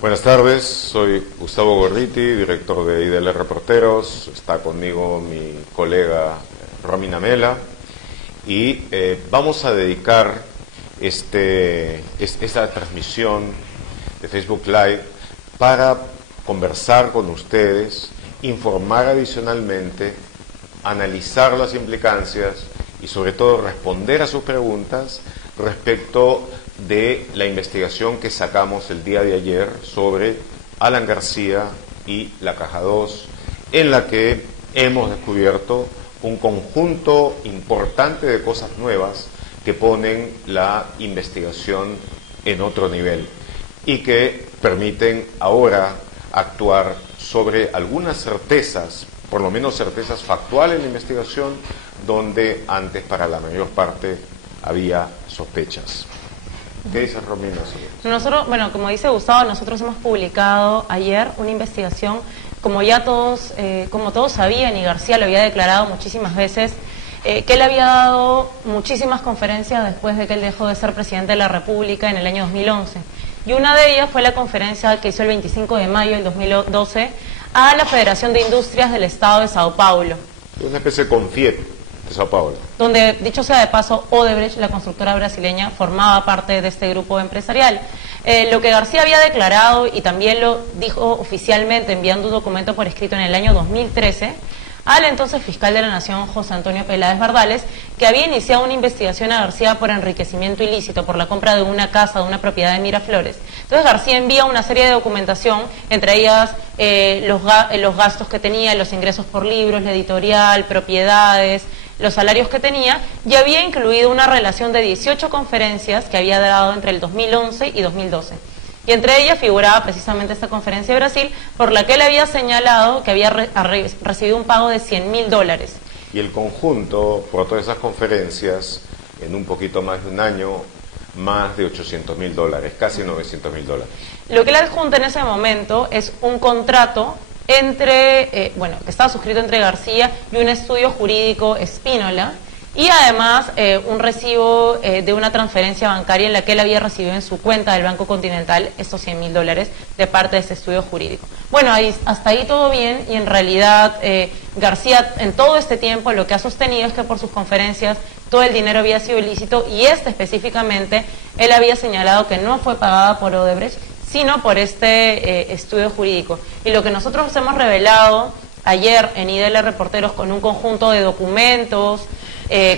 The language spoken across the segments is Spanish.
Buenas tardes, soy Gustavo Gorriti, director de IDL Reporteros. Está conmigo mi colega Romina Mela y vamos a dedicar esta transmisión de Facebook Live para conversar con ustedes, informar adicionalmente, analizar las implicancias y sobre todo responder a sus preguntas respecto de la investigación que sacamos el día de ayer sobre Alan García y la Caja 2, en la que hemos descubierto un conjunto importante de cosas nuevas que ponen la investigación en otro nivel y que permiten ahora actuar sobre algunas certezas, por lo menos certezas factuales en la investigación, donde antes para la mayor parte había sospechas. ¿Qué dice Romina? Nosotros, bueno, como dice Gustavo, nosotros hemos publicado ayer una investigación, como ya todos, como todos sabían, y García lo había declarado muchísimas veces, que él había dado muchísimas conferencias después de que él dejó de ser presidente de la República en el año 2011. Y una de ellas fue la conferencia que hizo el 25 de mayo del 2012 a la Federación de Industrias del Estado de Sao Paulo. Una especie de Confiet de Sao Paulo. Donde, dicho sea de paso, Odebrecht, la constructora brasileña, formaba parte de este grupo empresarial. Lo que García había declarado, y también lo dijo oficialmente enviando un documento por escrito en el año 2013, al entonces fiscal de la Nación, José Antonio Peláez Bardales, que había iniciado una investigación a García por enriquecimiento ilícito, por la compra de una casa, de una propiedad de Miraflores. Entonces García envía una serie de documentación, entre ellas los gastos que tenía, los ingresos por libros, la editorial, propiedades, los salarios que tenía, y había incluido una relación de 18 conferencias que había dado entre el 2011 y 2012. Y entre ellas figuraba precisamente esta conferencia de Brasil, por la que él había señalado que había recibido un pago de $100.000. Y el conjunto, por todas esas conferencias, en un poquito más de un año, más de $800.000, casi $900.000. Lo que él adjunta en ese momento es un contrato entre, que estaba suscrito entre García y un estudio jurídico Espínola, y además un recibo de una transferencia bancaria en la que él había recibido en su cuenta del Banco Continental estos $100.000 de parte de ese estudio jurídico. Bueno, hasta ahí todo bien, y en realidad García en todo este tiempo lo que ha sostenido es que por sus conferencias todo el dinero había sido ilícito, y específicamente él había señalado que no fue pagada por Odebrecht, sino por este estudio jurídico. Y lo que nosotros hemos revelado ayer en IDL Reporteros, con un conjunto de documentos,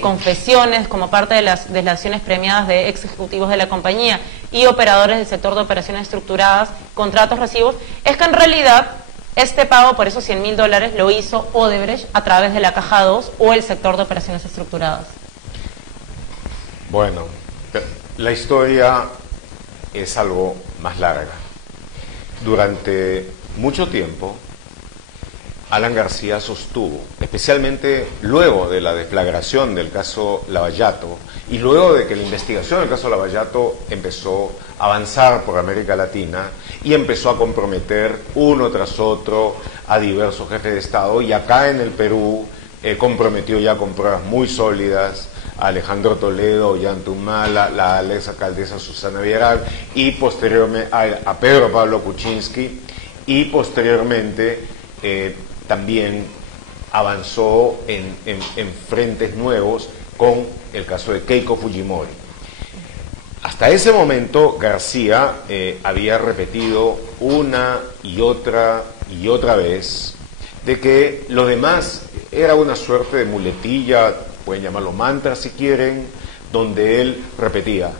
confesiones como parte de las acciones premiadas de ex ejecutivos de la compañía y operadores del sector de operaciones estructuradas, contratos, recibos, es que en realidad este pago por esos $100.000 lo hizo Odebrecht a través de la Caja 2 o el sector de operaciones estructuradas. Bueno, la historia es algo más larga. Durante mucho tiempo, Alan García sostuvo, especialmente luego de la deflagración del caso Lavallato y luego de que la investigación del caso Lavallato empezó a avanzar por América Latina y empezó a comprometer uno tras otro a diversos jefes de Estado, y acá en el Perú comprometió ya con pruebas muy sólidas a Alejandro Toledo, Ollantumala, la ex alcaldesa Susana Villarreal, y posteriormente a Pedro Pablo Kuczynski, y posteriormente también avanzó en frentes nuevos con el caso de Keiko Fujimori. Hasta ese momento García había repetido una y otra vez de que lo demás era una suerte de muletilla, pueden llamarlo mantra si quieren, donde él repetía: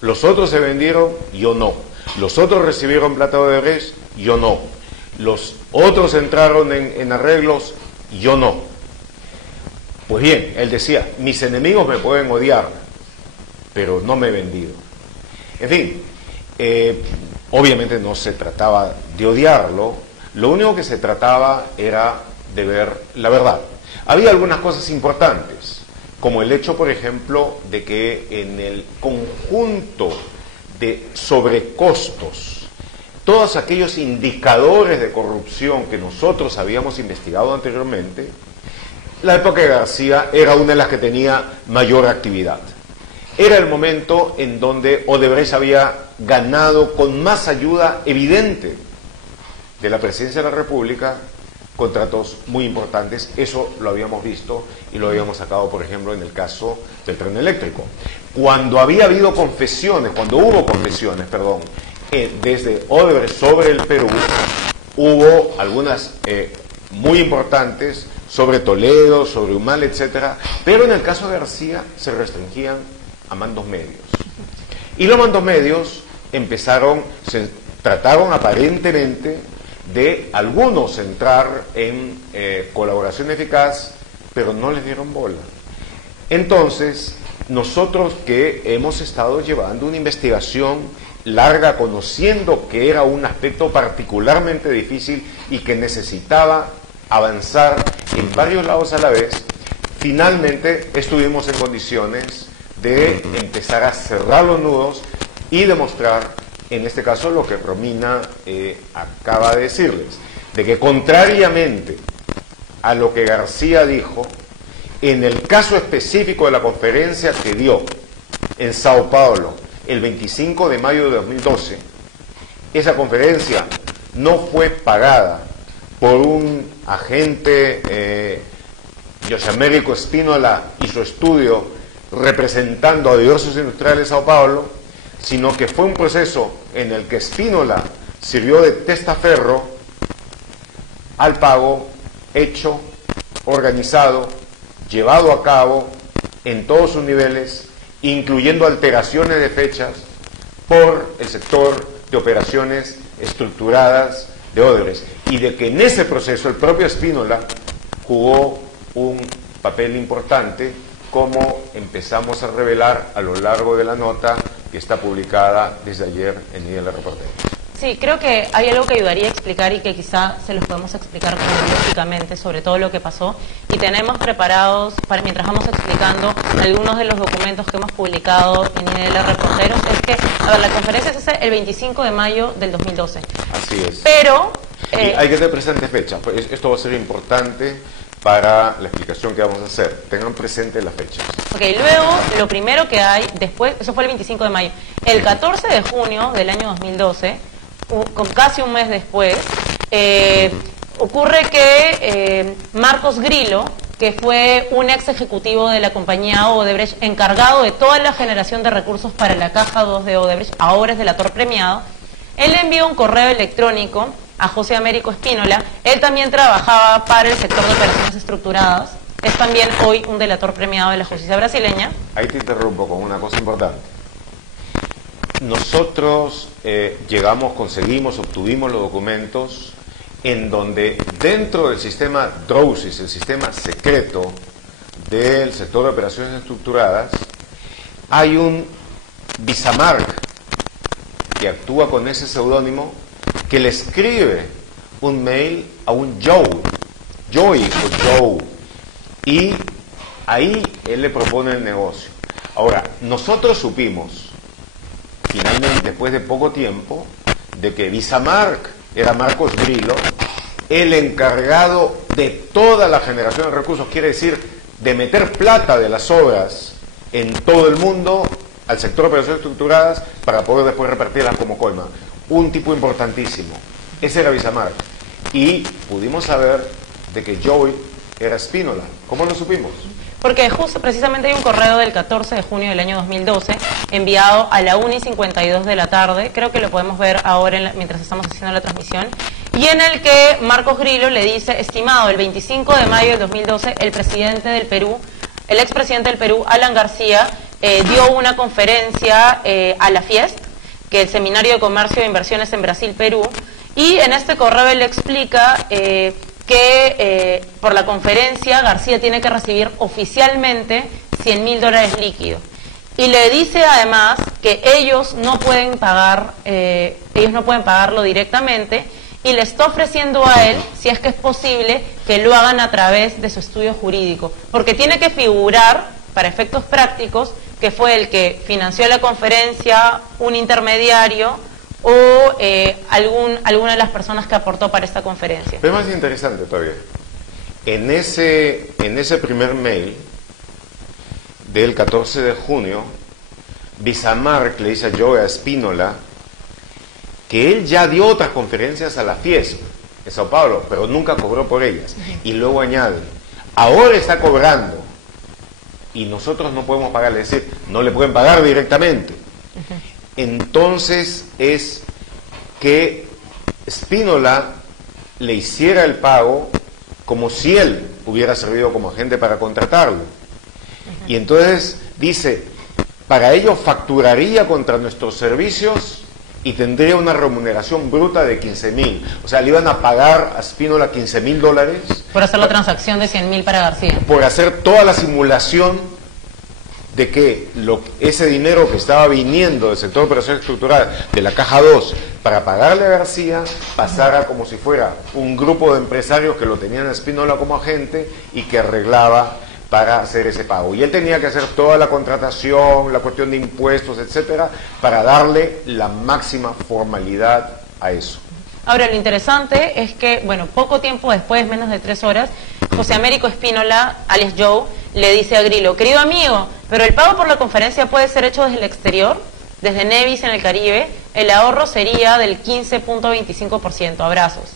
los otros se vendieron, yo no; los otros recibieron plata de Odebrecht, yo no; los otros entraron en arreglos, yo no. Pues bien, él decía: mis enemigos me pueden odiar, pero no me he vendido. En fin, obviamente no se trataba de odiarlo, lo único que se trataba era de ver la verdad. Había algunas cosas importantes, como el hecho, por ejemplo, de que en el conjunto de sobrecostos, todos aquellos indicadores de corrupción que nosotros habíamos investigado anteriormente, la época de García era una de las que tenía mayor actividad. era el momento en donde Odebrecht había ganado con más ayuda evidente de la Presidencia de la República contratos muy importantes. Eso lo habíamos visto y lo habíamos sacado, por ejemplo, en el caso del tren eléctrico. Cuando hubo confesiones, desde Odebrecht sobre el Perú, hubo algunas muy importantes sobre Toledo, sobre Humal, etcétera, pero en el caso de García se restringían a mandos medios. Y los mandos medios se trataron aparentemente de algunos entrar en colaboración eficaz, pero no les dieron bola. Entonces, nosotros que hemos estado llevando una investigación larga, conociendo que era un aspecto particularmente difícil y que necesitaba avanzar en varios lados a la vez, finalmente estuvimos en condiciones de empezar a cerrar los nudos y demostrar, en este caso, lo que Romina acaba de decirles, de que contrariamente a lo que García dijo, en el caso específico de la conferencia que dio en Sao Paulo el 25 de mayo de 2012, esa conferencia no fue pagada por un agente, José Américo Espínola y su estudio representando a diversos industriales de Sao Paulo, sino que fue un proceso en el que Espínola sirvió de testaferro al pago hecho, organizado, llevado a cabo en todos sus niveles, incluyendo alteraciones de fechas por el sector de operaciones estructuradas de Odebrecht, y de que en ese proceso el propio Espínola jugó un papel importante, como empezamos a revelar a lo largo de la nota que está publicada desde ayer en Día de la Reportera. Sí, creo que hay algo que ayudaría a explicar y que quizá se los podemos explicar cronológicamente sobre todo lo que pasó, y tenemos preparados, mientras vamos explicando algunos de los documentos que hemos publicado en IDL Reporteros, es que, a ver, la conferencia se hace el 25 de mayo del 2012. Así es. Pero... y hay que tener presente fecha, pues esto va a ser importante para la explicación que vamos a hacer. Tengan presente las fechas. Ok, luego, lo primero que hay después, eso fue el 25 de mayo, el 14 de junio del año 2012, casi un mes después, ocurre que Marcos Grillo, que fue un ex ejecutivo de la compañía Odebrecht, encargado de toda la generación de recursos para la caja 2 de Odebrecht, ahora es delator premiado, él le envió un correo electrónico a José Américo Espínola. Él también trabajaba para el sector de operaciones estructuradas, es también hoy un delator premiado de la justicia brasileña. Ahí te interrumpo con una cosa importante. Nosotros conseguimos, obtuvimos los documentos en donde dentro del sistema DROSIS, el sistema secreto del sector de operaciones estructuradas, hay un Visamark que actúa con ese seudónimo, que le escribe un mail a un Joey, y ahí él le propone el negocio. Ahora, nosotros supimos finalmente, después de poco tiempo, de que Visamark era Marcos Grillo, el encargado de toda la generación de recursos, quiere decir, de meter plata de las obras en todo el mundo al sector de operaciones estructuradas para poder después repartirlas como coima. Un tipo importantísimo. Ese era Visamark. Y pudimos saber de que Joey era Espínola. ¿Cómo lo supimos? Porque justo precisamente hay un correo del 14 de junio del año 2012 enviado a la 1:52 de la tarde, creo que lo podemos ver ahora mientras estamos haciendo la transmisión, y en el que Marcos Grillo le dice: estimado, el 25 de mayo del 2012 el presidente del Perú, el expresidente del Perú, Alan García, dio una conferencia a la FIEST, que es el Seminario de Comercio e Inversiones en Brasil, Perú, y en este correo él explica que por la conferencia García tiene que recibir oficialmente $100.000 líquidos. Y le dice además que ellos no pueden pagarlo directamente, y le está ofreciendo a él, si es que es posible, que lo hagan a través de su estudio jurídico, porque tiene que figurar, para efectos prácticos, que fue el que financió la conferencia, un intermediario o alguna de las personas que aportó para esta conferencia. Pero es más interesante todavía. En ese primer mail del 14 de junio, Bismarck le dice a Joe, a Spínola, que él ya dio otras conferencias a la Fiesp en Sao Paulo, pero nunca cobró por ellas. Y luego añade, ahora está cobrando y nosotros no podemos pagarle, es decir, no le pueden pagar directamente. Entonces es que Spínola le hiciera el pago como si él hubiera servido como agente para contratarlo. Y entonces dice, para ello facturaría contra nuestros servicios y tendría una remuneración bruta de 15,000. O sea, le iban a pagar a Spínola $15,000 por hacer la transacción de 100,000 para García. Por hacer toda la simulación de que ese dinero que estaba viniendo del sector de operaciones estructuradas de la Caja 2 para pagarle a García pasara como si fuera un grupo de empresarios que lo tenían a Spínola como agente y que arreglaba para hacer ese pago. Y él tenía que hacer toda la contratación, la cuestión de impuestos, etcétera, para darle la máxima formalidad a eso. Ahora, lo interesante es que, bueno, poco tiempo después, menos de 3 horas, José Américo Spínola, alias Joe, le dice a Grillo, querido amigo, pero el pago por la conferencia puede ser hecho desde el exterior, desde Nevis en el Caribe, el ahorro sería del 15.25%, abrazos.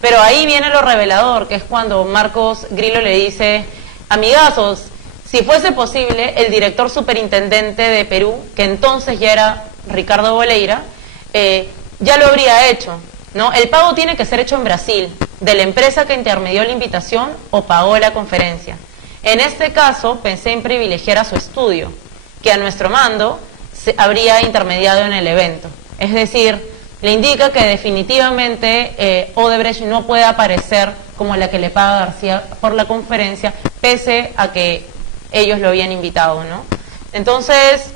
Pero ahí viene lo revelador, que es cuando Marcos Grillo le dice, amigazos, si fuese posible, el director superintendente de Perú, que entonces ya era Ricardo Boleira, ya lo habría hecho, ¿no? El pago tiene que ser hecho en Brasil, de la empresa que intermedió la invitación o pagó la conferencia. En este caso, pensé en privilegiar a su estudio, que a nuestro mando se habría intermediado en el evento. Es decir, le indica que definitivamente Odebrecht no puede aparecer como la que le paga García por la conferencia, pese a que ellos lo habían invitado, ¿no? Entonces,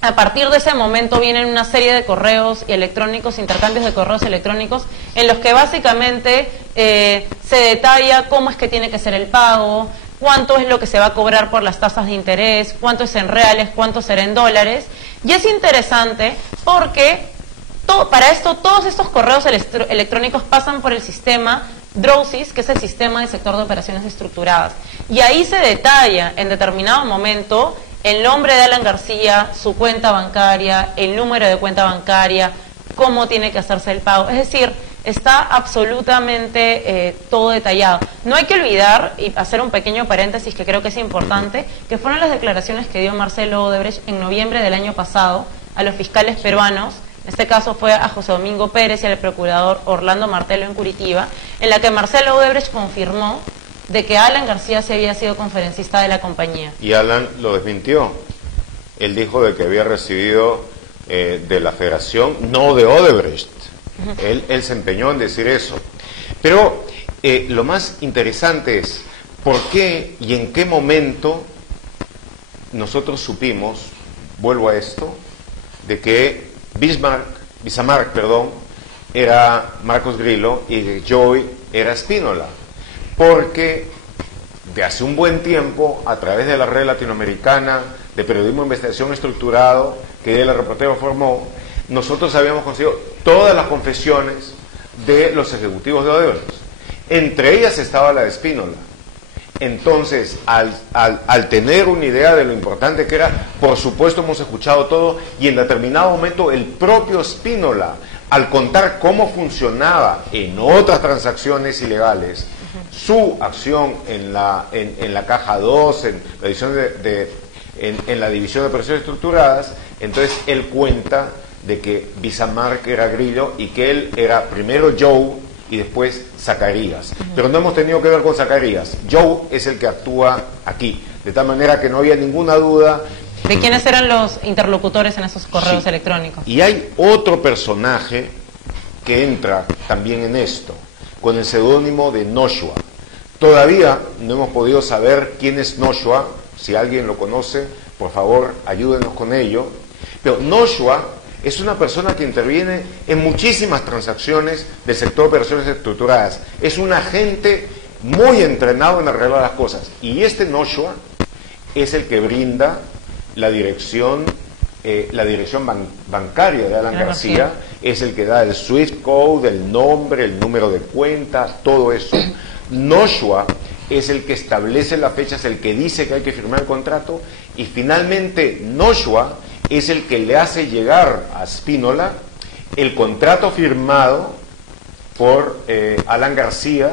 a partir de ese momento vienen una serie de correos electrónicos, intercambios de correos electrónicos, en los que básicamente se detalla cómo es que tiene que ser el pago, cuánto es lo que se va a cobrar por las tasas de interés, cuánto es en reales, cuánto será en dólares. Y es interesante porque para esto todos estos correos electrónicos pasan por el sistema DROSIS, que es el sistema del sector de operaciones estructuradas. Y ahí se detalla en determinado momento el nombre de Alan García, su cuenta bancaria, el número de cuenta bancaria, cómo tiene que hacerse el pago. Es decir, está absolutamente todo detallado. No hay que olvidar, y hacer un pequeño paréntesis que creo que es importante, que fueron las declaraciones que dio Marcelo Odebrecht en noviembre del año pasado a los fiscales peruanos. En este caso fue a José Domingo Pérez y al procurador Orlando Martelo en Curitiba, en la que Marcelo Odebrecht confirmó de que Alan García se había sido conferencista de la compañía. Y Alan lo desmintió. Él dijo de que había recibido de la federación, no de Odebrecht. Él se empeñó en decir eso. Pero lo más interesante es por qué y en qué momento nosotros supimos, vuelvo a esto, de que Bismarck, era Marcos Grillo y que Joe era Spínola. Porque de hace un buen tiempo, a través de la red latinoamericana de periodismo de investigación estructurado que el reportero formó, nosotros habíamos conseguido todas las confesiones de los ejecutivos de Odebrecht. Entre ellas estaba la de Spínola. Entonces, al tener una idea de lo importante que era, por supuesto hemos escuchado todo, y en determinado momento el propio Spínola, al contar cómo funcionaba en otras transacciones ilegales, su acción en la Caja 2, en la división en la división de operaciones estructuradas, entonces él cuenta de que Bismarck era Grillo y que él era primero Joe y después Zacarías. Pero no hemos tenido que ver con Zacarías. Joe es el que actúa aquí, de tal manera que no había ninguna duda. ¿De quiénes eran los interlocutores en esos correos Sí. electrónicos? Y hay otro personaje que entra también en esto, con el seudónimo de Noshua. Todavía no hemos podido saber quién es Noshua. Si alguien lo conoce, por favor, ayúdenos con ello. Pero Noshua es una persona que interviene en muchísimas transacciones del sector de operaciones estructuradas. Es un agente muy entrenado en arreglar las cosas. Y este Noshua es el que brinda la dirección bancaria de Alan García, es el que da el Swift Code, el nombre, el número de cuenta, todo eso. Noshua es el que establece la fecha, es el que dice que hay que firmar el contrato, y finalmente Noshua es el que le hace llegar a Spínola el contrato firmado por Alan García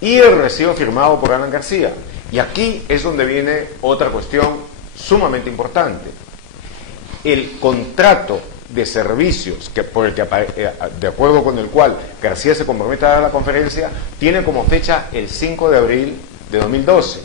y el recibo firmado por Alan García. Y aquí es donde viene otra cuestión sumamente importante. El contrato de servicios de acuerdo con el cual García se compromete a dar la conferencia tiene como fecha el 5 de abril de 2012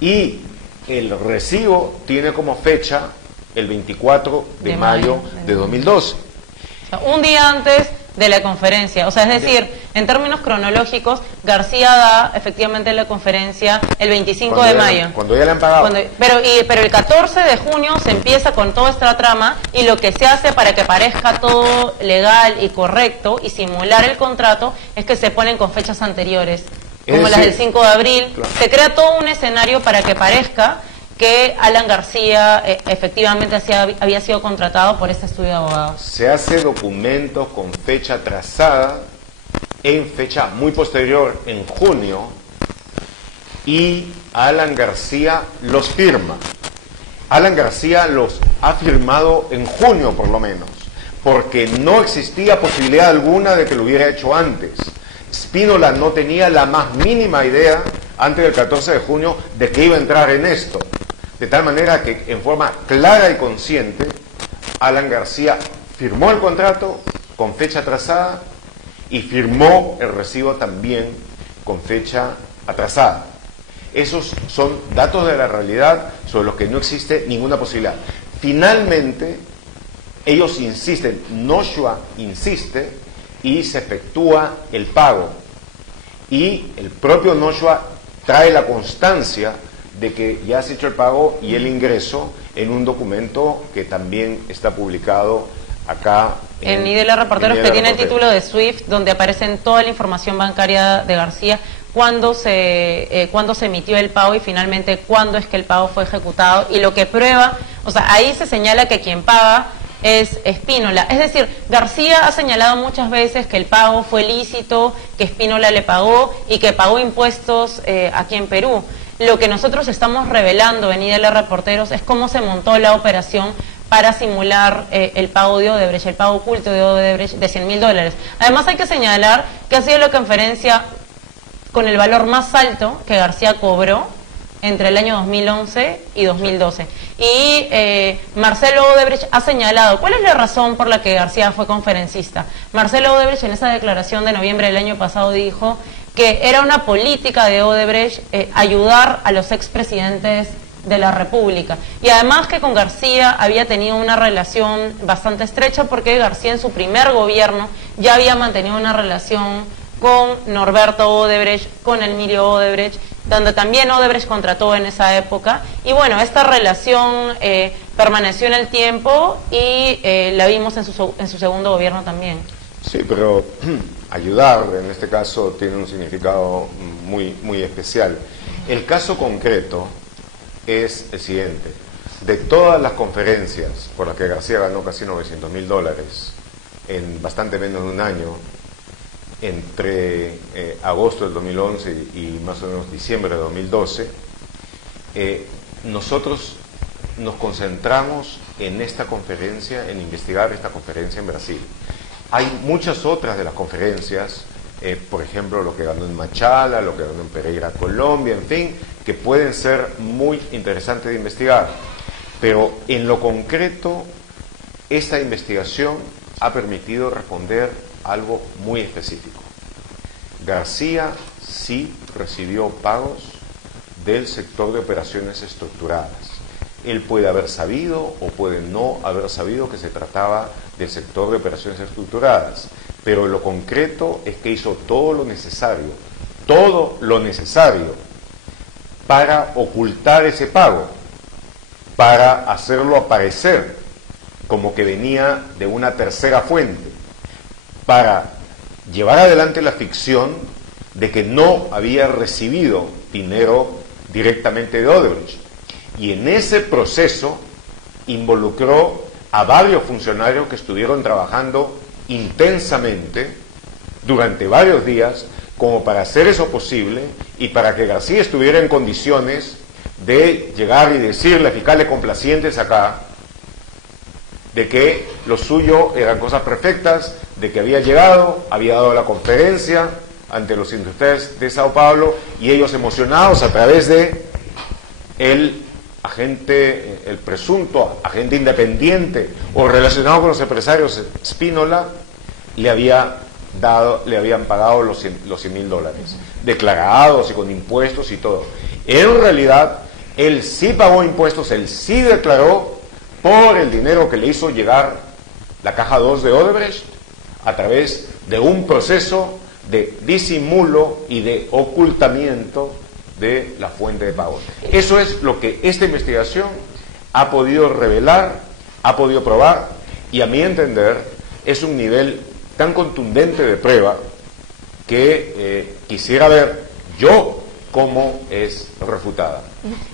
y el recibo tiene como fecha el 24 de mayo de 2012. O sea, un día antes de la conferencia, o sea, es decir, en términos cronológicos, García da efectivamente la conferencia el 25 de mayo. Cuando ya le han pagado. Pero el 14 de junio se empieza con toda esta trama y lo que se hace para que parezca todo legal y correcto y simular el contrato es que se ponen con fechas anteriores, como las del 5 de abril. Claro. Se crea todo un escenario para que parezca que Alan García efectivamente había sido contratado por este estudio de abogados. Se hace documentos con fecha trazada en fecha muy posterior, en junio, y Alan García los firma. Alan García los ha firmado en junio por lo menos, porque no existía posibilidad alguna de que lo hubiera hecho antes. Spínola no tenía la más mínima idea antes del 14 de junio de que iba a entrar en esto. De tal manera que en forma clara y consciente, Alan García firmó el contrato con fecha atrasada y firmó el recibo también con fecha atrasada. Esos son datos de la realidad sobre los que no existe ninguna posibilidad. Finalmente, ellos insisten, Noshua insiste y se efectúa el pago. Y el propio Noshua trae la constancia de que ya has hecho el pago y el ingreso en un documento que también está publicado acá en IDL Reporteros, que tiene el título de SWIFT, donde aparecen toda la información bancaria de García, cuándo se emitió el pago y finalmente cuándo es que el pago fue ejecutado, y lo que prueba, o sea, ahí se señala que quien paga es Spínola. Es decir, García ha señalado muchas veces que el pago fue lícito, que Spínola le pagó y que pagó impuestos aquí en Perú. Lo que nosotros estamos revelando en IDL Reporteros es cómo se montó la operación para simular el pago de Odebrecht, el pago oculto de Odebrecht de $100.000. Además hay que señalar que ha sido la conferencia con el valor más alto que García cobró entre el año 2011 y 2012. Y Marcelo Odebrecht ha señalado, ¿cuál es la razón por la que García fue conferencista? Marcelo Odebrecht en esa declaración de noviembre del año pasado dijo que era una política de Odebrecht ayudar a los expresidentes de la República. Y además que con García había tenido una relación bastante estrecha porque García en su primer gobierno ya había mantenido una relación con Norberto Odebrecht, con Emilio Odebrecht, donde también Odebrecht contrató en esa época. Y bueno, esta relación permaneció en el tiempo y la vimos en su segundo gobierno también. Sí, pero ayudar en este caso tiene un significado muy especial. El caso concreto es el siguiente: de todas las conferencias por las que García ganó casi $900.000 en bastante menos de un año, entre agosto del 2011 y más o menos diciembre de 2012, nosotros nos concentramos en esta conferencia, en investigar esta conferencia en Brasil. Hay muchas otras de las conferencias, por ejemplo, lo que ganó en Machala, lo que ganó en Pereira, Colombia, en fin, que pueden ser muy interesantes de investigar. Pero en lo concreto, esta investigación ha permitido responder algo muy específico. García sí recibió pagos del sector de operaciones estructuradas. Él puede haber sabido o puede no haber sabido que se trataba del sector de operaciones estructuradas, pero lo concreto es que hizo todo lo necesario para ocultar ese pago, para hacerlo aparecer como que venía de una tercera fuente, para llevar adelante la ficción de que no había recibido dinero directamente de Odebrecht. Y en ese proceso involucró a varios funcionarios que estuvieron trabajando intensamente durante varios días como para hacer eso posible y para que García estuviera en condiciones de llegar y decirle a fiscales complacientes acá de que lo suyo eran cosas perfectas, de que había llegado, había dado la conferencia ante los industriales de Sao Paulo, y ellos emocionados a través de el presunto agente independiente o relacionado con los empresarios Spínola, le habían pagado los $100.000 declarados y con impuestos y todo. En realidad él sí pagó impuestos, él sí declaró por el dinero que le hizo llegar la caja 2 de Odebrecht a través de un proceso de disimulo y de ocultamiento de la fuente de pago. Eso es lo que esta investigación ha podido revelar, ha podido probar, y a mi entender es un nivel tan contundente de prueba que quisiera ver yo cómo es refutada.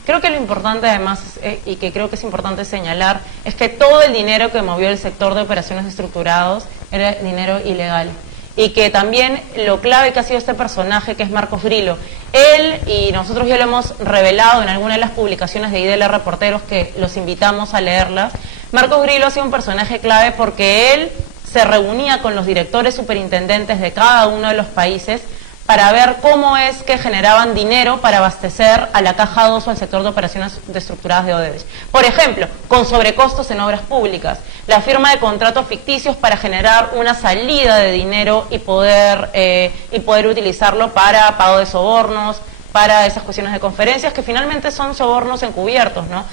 Creo que lo importante además, y que creo que es importante señalar, es que todo el dinero que movió el sector de operaciones estructurados era dinero ilegal. Y que también lo clave que ha sido este personaje, que es Marcos Grillo, él, y nosotros ya lo hemos revelado en alguna de las publicaciones de IDL Reporteros, que los invitamos a leerlas, Marcos Grillo ha sido un personaje clave porque él se reunía con los directores superintendentes de cada uno de los países para ver cómo es que generaban dinero para abastecer a la Caja 2 o al sector de operaciones estructuradas de Odebrecht. Por ejemplo, con sobrecostos en obras públicas, la firma de contratos ficticios para generar una salida de dinero y poder utilizarlo para pago de sobornos, para esas cuestiones de conferencias, que finalmente son sobornos encubiertos, ¿no?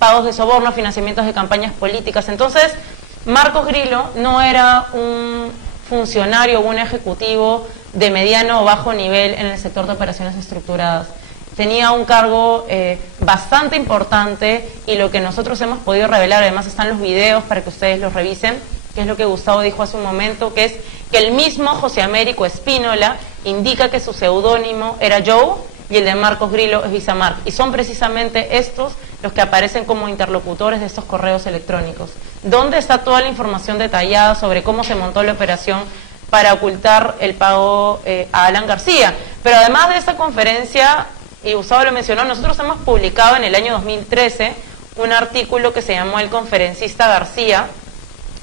Pagos de soborno, financiamientos de campañas políticas. Entonces, Marcos Grillo no era un funcionario o un ejecutivo de mediano o bajo nivel en el sector de operaciones estructuradas. Tenía un cargo bastante importante, y lo que nosotros hemos podido revelar, además están los videos para que ustedes los revisen, que es lo que Gustavo dijo hace un momento, que es que el mismo José Américo Spínola indica que su seudónimo era Joe y el de Marcos Grillo es Visamark, y son precisamente estos los que aparecen como interlocutores de estos correos electrónicos, donde está toda la información detallada sobre cómo se montó la operación para ocultar el pago a Alan García. Pero además de esta conferencia, y Gustavo lo mencionó, nosotros hemos publicado en el año 2013 un artículo que se llamó El Conferencista García,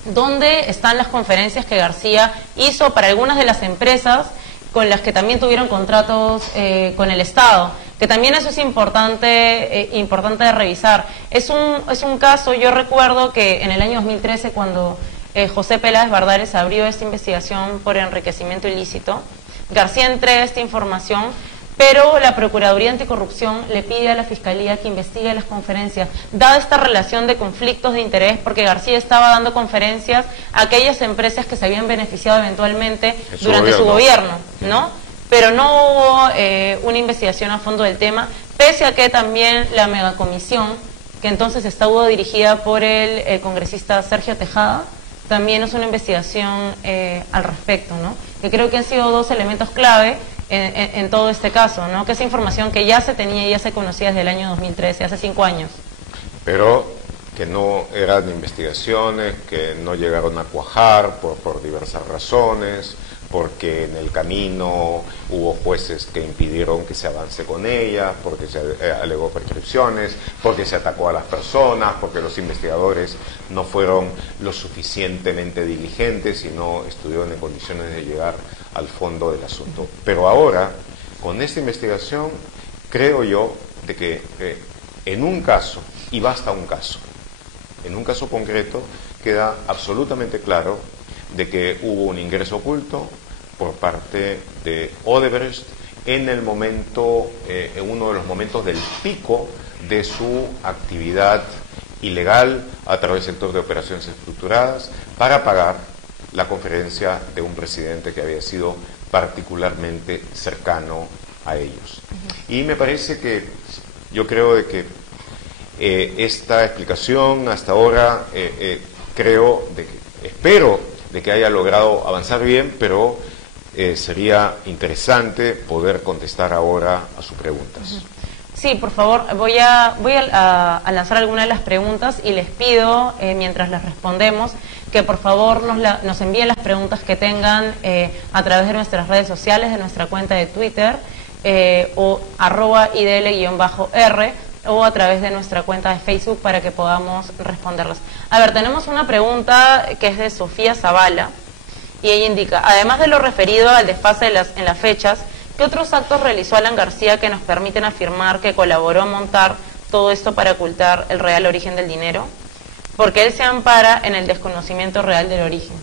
donde están las conferencias que García hizo para algunas de las empresas con las que también tuvieron contratos con el Estado, que también eso es importante de revisar. Es un caso, yo recuerdo que en el año 2013, cuando José Peláez Bardales abrió esta investigación por enriquecimiento ilícito, García entrega esta información, pero la Procuraduría Anticorrupción le pide a la Fiscalía que investigue las conferencias, dada esta relación de conflictos de interés, porque García estaba dando conferencias a aquellas empresas que se habían beneficiado eventualmente durante su gobierno, ¿no? Pero no hubo una investigación a fondo del tema, pese a que también la megacomisión, que entonces estuvo dirigida por el congresista Sergio Tejada, también es una investigación al respecto, ¿no? Que creo que han sido dos elementos clave en todo este caso, ¿no? Que esa información que ya se tenía y ya se conocía desde el año 2013, hace 5 años. Pero que no eran investigaciones, que no llegaron a cuajar por diversas razones, porque en el camino hubo jueces que impidieron que se avance con ella, porque se alegó prescripciones, porque se atacó a las personas, porque los investigadores no fueron lo suficientemente diligentes y no estuvieron en condiciones de llegar al fondo del asunto. Pero ahora, con esta investigación, creo yo de que en un caso, y basta un caso, en un caso concreto, queda absolutamente claro de que hubo un ingreso oculto por parte de Odebrecht en el momento, en uno de los momentos del pico de su actividad ilegal a través del sector de operaciones estructuradas para pagar la conferencia de un presidente que había sido particularmente cercano a ellos. Y me parece que, yo creo de que esta explicación hasta ahora, espero de que haya logrado avanzar bien, pero sería interesante poder contestar ahora a sus preguntas. Sí, por favor, voy a lanzar algunas de las preguntas y les pido, mientras las respondemos, que por favor nos envíen las preguntas que tengan a través de nuestras redes sociales, de nuestra cuenta de Twitter o @idl_r, o a través de nuestra cuenta de Facebook para que podamos responderlas. A ver, tenemos una pregunta que es de Sofía Zavala y ella indica, además de lo referido al desfase en las fechas, ¿qué otros actos realizó Alan García que nos permiten afirmar que colaboró a montar todo esto para ocultar el real origen del dinero? Porque él se ampara en el desconocimiento real del origen.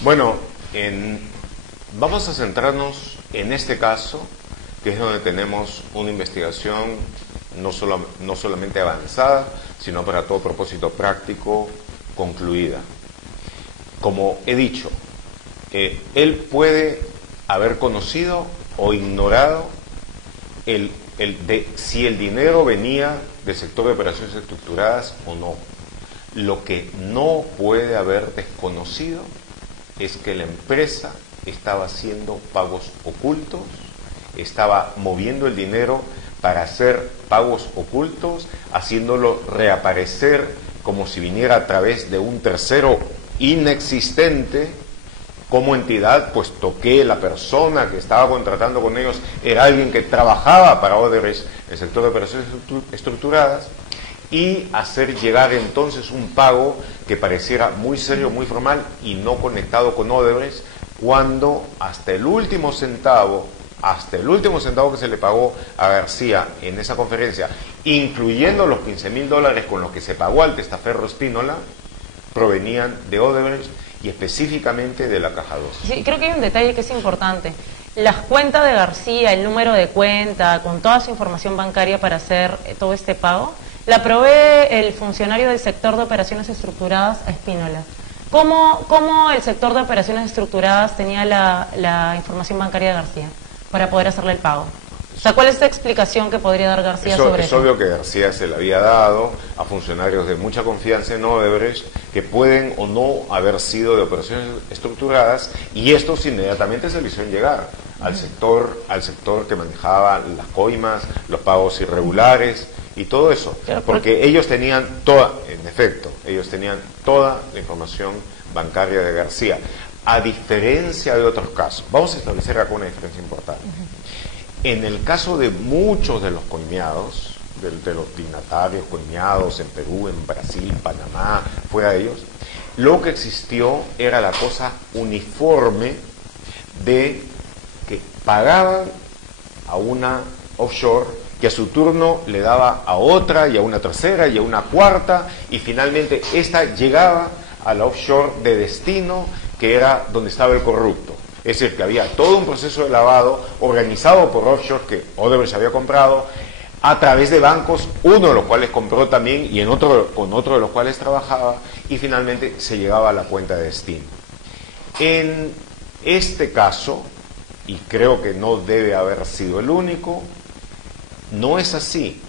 Bueno, vamos a centrarnos en este caso, que es donde tenemos una investigación no solamente avanzada, sino para todo propósito práctico, concluida. Como he dicho, él puede haber conocido o ignorado si el dinero venía del sector de operaciones estructuradas o no. Lo que no puede haber desconocido es que la empresa estaba haciendo pagos ocultos, estaba moviendo el dinero para hacer pagos ocultos, haciéndolo reaparecer como si viniera a través de un tercero inexistente como entidad, puesto que la persona que estaba contratando con ellos era alguien que trabajaba para Odebrecht en el sector de operaciones estructuradas, y hacer llegar entonces un pago que pareciera muy serio, muy formal y no conectado con Odebrecht, cuando hasta el último centavo que se le pagó a García en esa conferencia, incluyendo los $15.000 con los que se pagó al testaferro Spínola, provenían de Odebrecht y específicamente de la Caja 2. Sí, creo que hay un detalle que es importante. Las cuentas de García, el número de cuenta, con toda su información bancaria para hacer todo este pago, la provee el funcionario del sector de operaciones estructuradas a Spínola. ¿Cómo el sector de operaciones estructuradas tenía la información bancaria de García para poder hacerle el pago? O sea, ¿cuál es la explicación que podría dar García sobre eso? Es obvio que García se le había dado a funcionarios de mucha confianza en Odebrecht que pueden o no haber sido de operaciones estructuradas, y estos inmediatamente se le hicieron llegar al sector que manejaba las coimas, los pagos irregulares y todo eso, porque ellos tenían toda la información bancaria de García, a diferencia de otros casos. Vamos a establecer acá una diferencia importante. En el caso de muchos de los coimeados, de los dignatarios coimeados en Perú, en Brasil, Panamá, fuera de ellos, lo que existió era la cosa uniforme de que pagaban a una offshore, que a su turno le daba a otra y a una tercera y a una cuarta, y finalmente esta llegaba a la offshore de destino, que era donde estaba el corrupto. Es decir, que había todo un proceso de lavado organizado por offshore que Odebrecht había comprado a través de bancos, uno de los cuales compró también y con otro de los cuales trabajaba, y finalmente se llegaba a la cuenta de destino. En este caso, y creo que no debe haber sido el único, no es así.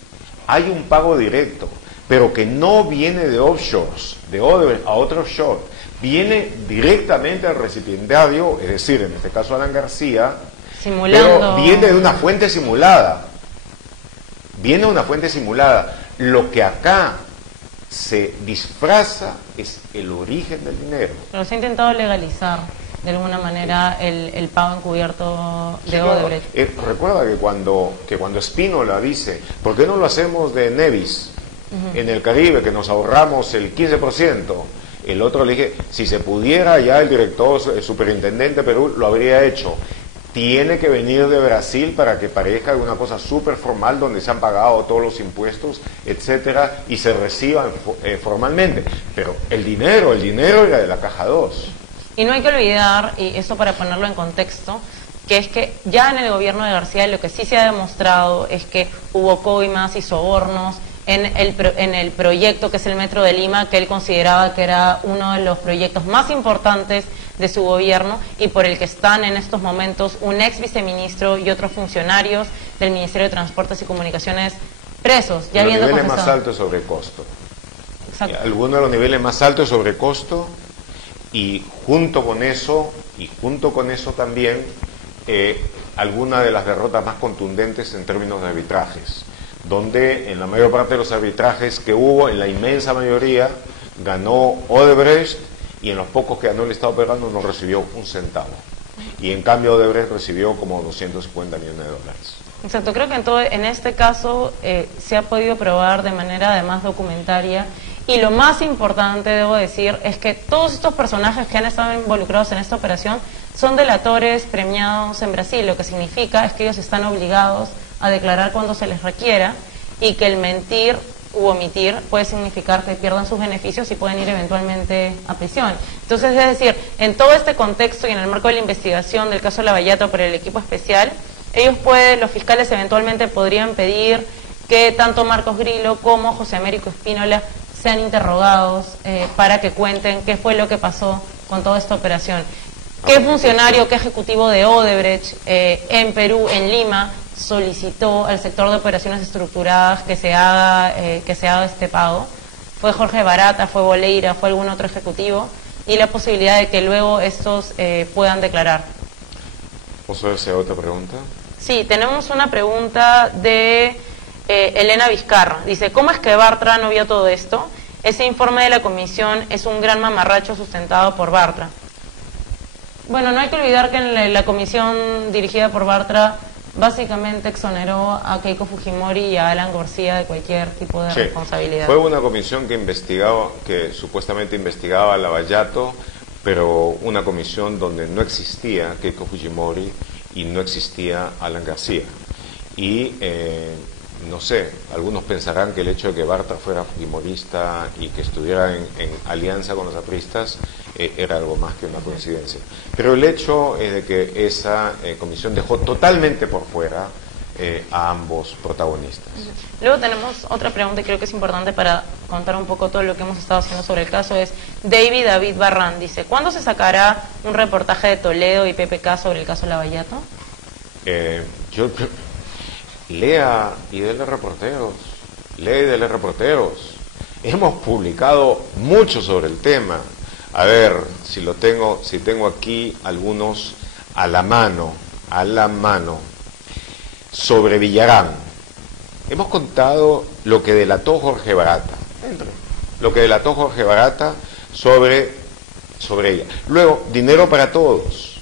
Hay un pago directo, pero que no viene de offshores, de Odebrecht a otro offshore, viene directamente al recipiendario, es decir, en este caso Alan García, pero viene de una fuente simulada. Viene de una fuente simulada. Lo que acá se disfraza es el origen del dinero. Pero se ha intentado legalizar de alguna manera el pago encubierto de Odebrecht. Recuerda que cuando Spínola dice, ¿por qué no lo hacemos de Nevis en el Caribe, que nos ahorramos el 15%? El otro le dije, si se pudiera, ya el director, el superintendente de Perú lo habría hecho. Tiene que venir de Brasil para que parezca una cosa súper formal, donde se han pagado todos los impuestos, etcétera, y se reciban formalmente. Pero el dinero era de la Caja 2. Y no hay que olvidar, y eso para ponerlo en contexto, que es que ya en el gobierno de García lo que sí se ha demostrado es que hubo coimas y sobornos en el proyecto que es el Metro de Lima, que él consideraba que era uno de los proyectos más importantes de su gobierno y por el que están en estos momentos un ex viceministro y otros funcionarios del Ministerio de Transportes y Comunicaciones presos. Ya los niveles confesado. Más altos sobre costo. Exacto. Algunos de los niveles más altos sobre costo, y junto con eso también algunas de las derrotas más contundentes en términos de arbitrajes, donde en la mayor parte de los arbitrajes que hubo, en la inmensa mayoría, ganó Odebrecht, y en los pocos que ganó el Estado peruano no recibió un centavo. Y en cambio Odebrecht recibió como $250 millones. Exacto, creo que en este caso se ha podido probar de manera además documentaria, y lo más importante, debo decir, es que todos estos personajes que han estado involucrados en esta operación son delatores premiados en Brasil, lo que significa es que ellos están obligados a declarar cuando se les requiera, y que el mentir u omitir puede significar que pierdan sus beneficios y pueden ir eventualmente a prisión. Entonces, es decir, en todo este contexto y en el marco de la investigación del caso Lavallato por el equipo especial, los fiscales eventualmente podrían pedir que tanto Marcos Grillo como José Américo Espínola sean interrogados para que cuenten qué fue lo que pasó con toda esta operación. ¿Qué funcionario, qué ejecutivo de Odebrecht en Perú, en Lima, solicitó al sector de operaciones estructuradas que se haga este pago? ¿Fue Jorge Barata, fue Boleira, fue algún otro ejecutivo? Y la posibilidad de que luego estos puedan declarar. ¿Puedo hacer otra pregunta? Sí, tenemos una pregunta de Elena Vizcarra. Dice, ¿cómo es que Bartra no vio todo esto? Ese informe de la comisión es un gran mamarracho sustentado por Bartra. Bueno, no hay que olvidar que en la comisión dirigida por Bartra básicamente exoneró a Keiko Fujimori y a Alan García de cualquier tipo de responsabilidad. Fue una comisión que investigaba, que supuestamente investigaba a Lavallato, pero una comisión donde no existía Keiko Fujimori y no existía Alan García. Y no sé, algunos pensarán que el hecho de que Bartra fuera fujimorista y que estuviera en alianza con los apristas era algo más que una coincidencia. Pero el hecho es de que esa comisión dejó totalmente por fuera a ambos protagonistas. Luego tenemos otra pregunta y creo que es importante para contar un poco todo lo que hemos estado haciendo sobre el caso. Es David Barran, dice, ¿cuándo se sacará un reportaje de Toledo y PPK sobre el caso Lavallato? Lea y dele reporteros, lee y dele reporteros. Hemos publicado mucho sobre el tema. A ver, si tengo aquí algunos a la mano, sobre Villarán. Hemos contado lo que delató Jorge Barata, sobre ella. Luego, dinero para todos.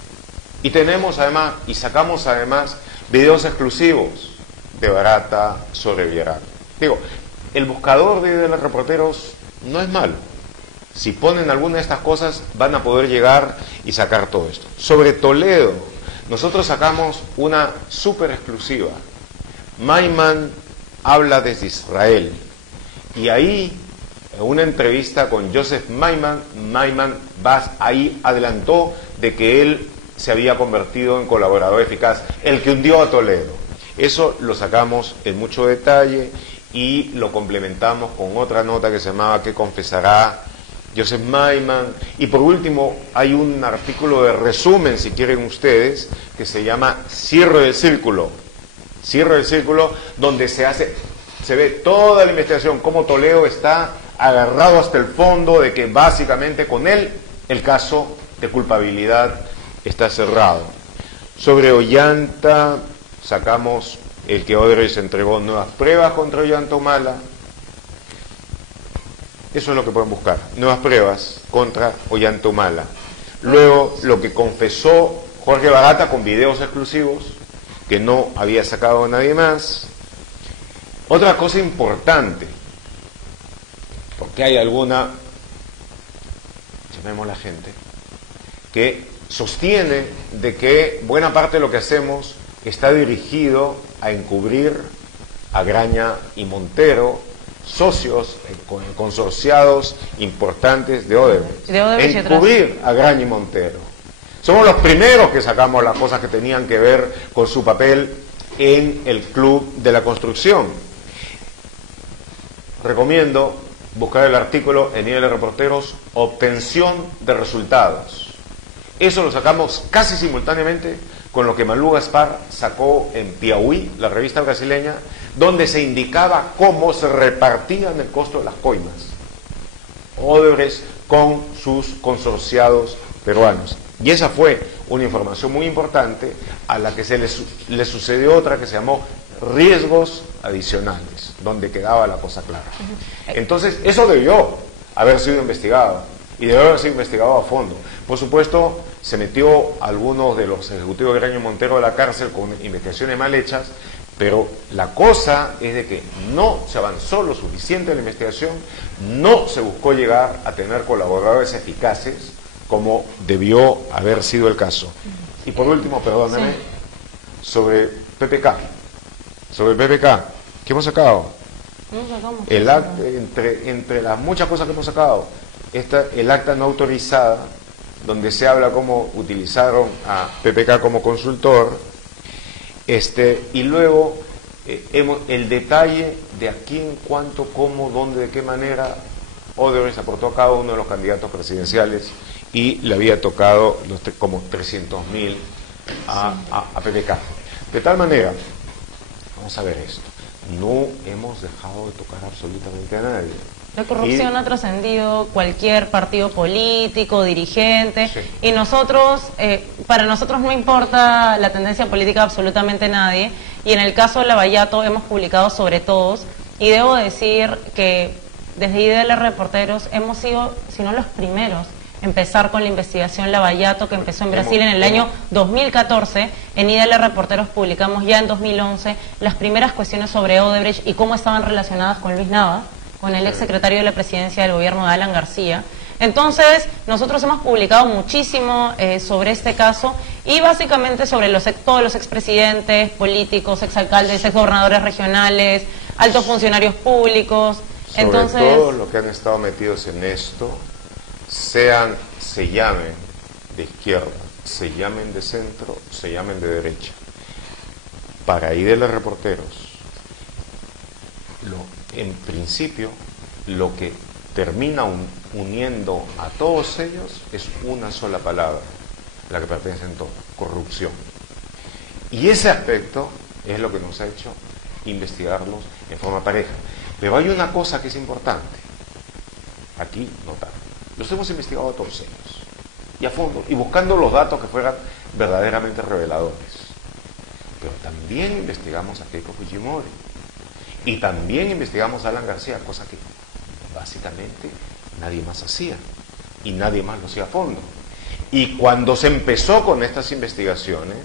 Y tenemos además, y sacamos además videos exclusivos de Barata sobre Villarán. Digo, el buscador de los reporteros no es malo. Si ponen alguna de estas cosas, van a poder llegar y sacar todo esto. Sobre Toledo, nosotros sacamos una súper exclusiva. Maiman habla desde Israel. Y ahí, en una entrevista con Joseph Maiman, ahí adelantó de que él se había convertido en colaborador eficaz, el que hundió a Toledo. Eso lo sacamos en mucho detalle y lo complementamos con otra nota que se llamaba ¿Qué confesará Joseph Maiman? Y por último hay un artículo de resumen, si quieren ustedes, que se llama Cierre del Círculo, donde se ve toda la investigación, cómo Toledo está agarrado hasta el fondo, de que básicamente con él el caso de culpabilidad está cerrado. Sobre Ollanta sacamos el que Odebrecht entregó nuevas pruebas contra Ollanta Humala. Eso es lo que pueden buscar, nuevas pruebas contra Ollanta Humala. Luego, lo que confesó Jorge Barata con videos exclusivos, que no había sacado nadie más. Otra cosa importante, porque hay alguna, llamemos la gente, que sostiene de que buena parte de lo que hacemos está dirigido a encubrir a Graña y Montero, socios consorciados importantes de Odebrecht. Encubrir a Graña y Montero. Somos los primeros que sacamos las cosas que tenían que ver con su papel en el Club de la Construcción. Recomiendo buscar el artículo en Nivel de Reporteros, obtención de resultados. Eso lo sacamos casi simultáneamente con lo que Malú Gaspar sacó en Piauí, la revista brasileña, donde se indicaba cómo se repartían el costo de las coimas. Odebrecht con sus consorciados peruanos. Y esa fue una información muy importante a la que se le sucedió otra que se llamó riesgos adicionales, donde quedaba la cosa clara. Entonces, eso debió haber sido investigado, y debió haber sido investigado a fondo. Por supuesto, se metió a algunos de los ejecutivos de Graña y Montero a la cárcel con investigaciones mal hechas, Pero la cosa es de que no se avanzó lo suficiente en la investigación, no se buscó llegar a tener colaboradores eficaces como debió haber sido el caso. Y por último, perdóname, sobre PPK. Sobre el PPK, ¿qué hemos sacado? El acta, entre las muchas cosas que hemos sacado, el acta no autorizada, donde se habla cómo utilizaron a PPK como consultor, y luego el detalle de a quién, cuánto, cómo, dónde, de qué manera Odebrecht aportó a cada uno de los candidatos presidenciales y le había tocado como 300.000 a PPK. De tal manera, vamos a ver esto, no hemos dejado de tocar absolutamente a nadie. La corrupción ha trascendido cualquier partido político, dirigente, sí. Y nosotros, para nosotros no importa la tendencia política de absolutamente nadie, y en el caso de Lavallato hemos publicado sobre todos, y debo decir que desde IDL Reporteros hemos sido, si no los primeros, empezar con la investigación Lavallato, que empezó en Brasil en el año 2014. En IDL Reporteros publicamos ya en 2011 las primeras cuestiones sobre Odebrecht y cómo estaban relacionadas con Luis Nava, con el ex secretario de la presidencia del gobierno de Alan García. Entonces, nosotros hemos publicado muchísimo sobre este caso y básicamente sobre todos los expresidentes, políticos, exalcaldes, exgobernadores regionales, altos funcionarios públicos. Sobre todo los que han estado metidos en esto, se llamen de izquierda, se llamen de centro, se llamen de derecha. Para IDL Reporteros, en principio, lo que termina uniendo a todos ellos es una sola palabra, la que pertenece en todo, corrupción. Y ese aspecto es lo que nos ha hecho investigarlos en forma pareja. Pero hay una cosa que es importante, aquí notar. Los hemos investigado a todos ellos, y a fondo, y buscando los datos que fueran verdaderamente reveladores. Pero también investigamos a Keiko Fujimori, y también investigamos a Alan García, cosa que básicamente nadie más hacía, y nadie más lo hacía a fondo. Y cuando se empezó con estas investigaciones,